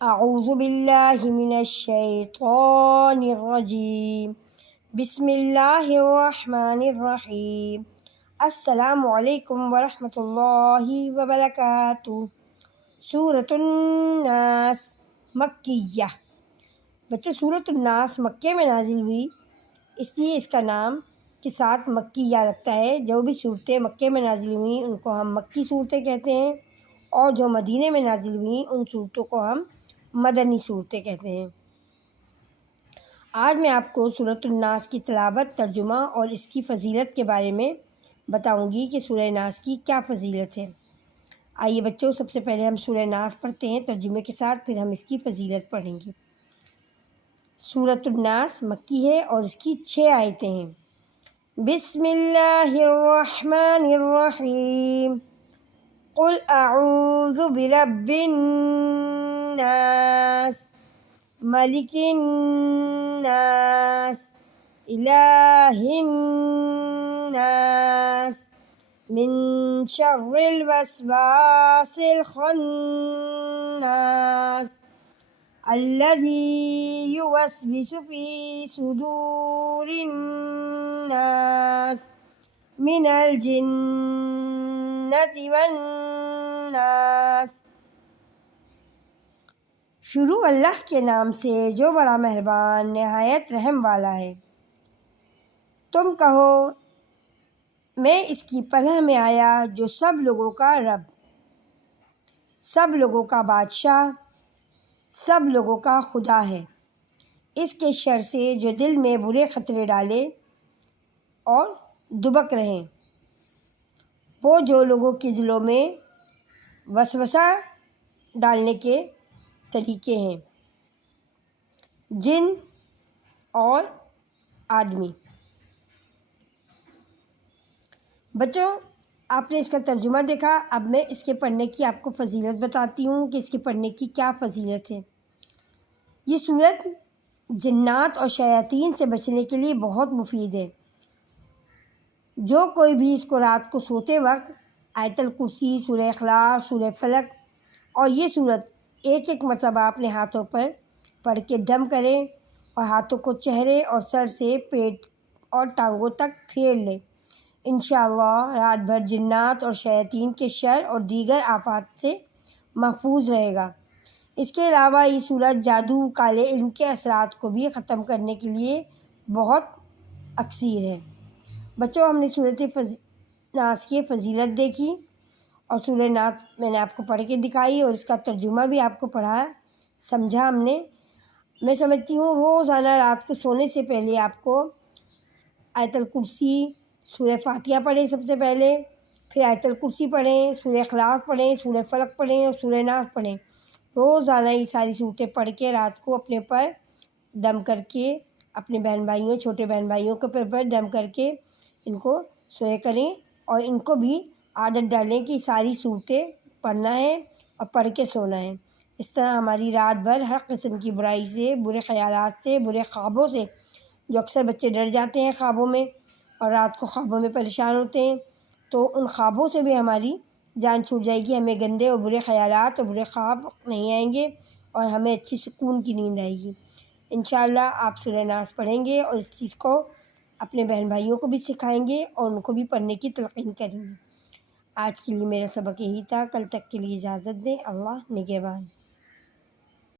اعوذ باللہ من الشیطان الرجیم بسم اللہ الرحمن الرحیم السلام علیکم ورحمۃ اللہ وبرکاتہ۔ سورۃ الناس مکیہ۔ بچے، سورۃ الناس مکے میں نازل ہوئی، اس لیے اس کا نام کے ساتھ مکیہ رکھتا ہے۔ جو بھی صورتیں مکے میں نازل ہوئیں ان کو ہم مکی صورتیں کہتے ہیں، اور جو مدینے میں نازل ہوئیں ان صورتوں کو ہم مدنی صورتیں کہتے ہیں۔ آج میں آپ کو سورۃ الناس کی تلاوت، ترجمہ اور اس کی فضیلت کے بارے میں بتاؤں گی کہ سورہ ناس کی کیا فضیلت ہے۔ آئیے بچوں، سب سے پہلے ہم سورہ ناس پڑھتے ہیں ترجمے کے ساتھ، پھر ہم اس کی فضیلت پڑھیں گے۔ سورۃ الناس مکی ہے اور اس کی 6 آیتیں ہیں۔ بسم اللہ الرحمن الرحیم۔ قل اعوذ برب الناس ملک الناس الہ الناس من شر الوسواس الخناس الذی یوسوس فی صدور الناس من الجنۃ والناس۔ شروع اللہ کے نام سے جو بڑا مہربان نہایت رحم والا ہے۔ تم کہو، میں اس کی پناہ میں آیا جو سب لوگوں کا رب، سب لوگوں کا بادشاہ، سب لوگوں کا خدا ہے، اس کے شر سے جو دل میں برے خطرے ڈالے اور دبک رہیں۔ وہ جو لوگوں کے دلوں میں وسوسہ ڈالنے کے طریقے ہیں، جن اور آدمی۔ بچوں، آپ نے اس کا ترجمہ دیکھا، اب میں اس کے پڑھنے کی آپ کو فضیلت بتاتی ہوں کہ اس کے پڑھنے کی کیا فضیلت ہے۔ یہ سورت جنات اور شیاطین سے بچنے کے لیے بہت مفید ہے۔ جو کوئی بھی اس کو رات کو سوتے وقت آیت الکرسی، سورہ اخلاص، سورہ فلق اور یہ سورت ایک ایک مرتبہ اپنے ہاتھوں پر پڑھ کے دم کرے اور ہاتھوں کو چہرے اور سر سے پیٹ اور ٹانگوں تک پھیر لے، انشاءاللہ رات بھر جنات اور شیاطین کے شر اور دیگر آفات سے محفوظ رہے گا۔ اس کے علاوہ یہ سورت جادو، کالے علم کے اثرات کو بھی ختم کرنے کے لیے بہت اکثیر ہے۔ بچوں، ہم نے سورۃ ناس کی فضیلت دیکھی اور سورہ ناس میں نے آپ کو پڑھ کے دکھائی اور اس کا ترجمہ بھی آپ کو پڑھا سمجھا ہم نے۔ میں سمجھتی ہوں روزانہ رات کو سونے سے پہلے آپ کو آیت الکرسی، سورہ فاتحہ پڑھیں سب سے پہلے، پھر آیت الکرسی پڑھیں، سورہ اخلاص پڑھیں، سورہ فلق پڑھیں اور سورہ ناس پڑھیں۔ روزانہ یہ ساری صورتیں پڑھ کے رات کو اپنے پر دم کر کے، اپنے بہن بھائیوں، چھوٹے بہن بھائیوں کے پر دم کر کے ان کو سوئے کریں، اور ان کو بھی عادت ڈالیں کہ ساری صورتیں پڑھنا ہے اور پڑھ کے سونا ہے۔ اس طرح ہماری رات بھر ہر قسم کی برائی سے، برے خیالات سے، برے خوابوں سے، جو اکثر بچے ڈر جاتے ہیں خوابوں میں اور رات کو خوابوں میں پریشان ہوتے ہیں، تو ان خوابوں سے بھی ہماری جان چھوٹ جائے گی۔ ہمیں گندے اور برے خیالات اور برے خواب نہیں آئیں گے اور ہمیں اچھی سکون کی نیند آئے گی۔ انشاءاللہ آپ سورہ ناس پڑھیں گے اور اس چیز کو اپنے بہن بھائیوں کو بھی سکھائیں گے اور ان کو بھی پڑھنے کی تلقین کریں گے۔ آج کے لیے میرا سبق یہی تھا، کل تک کے لیے اجازت دیں۔ اللہ نگہبان۔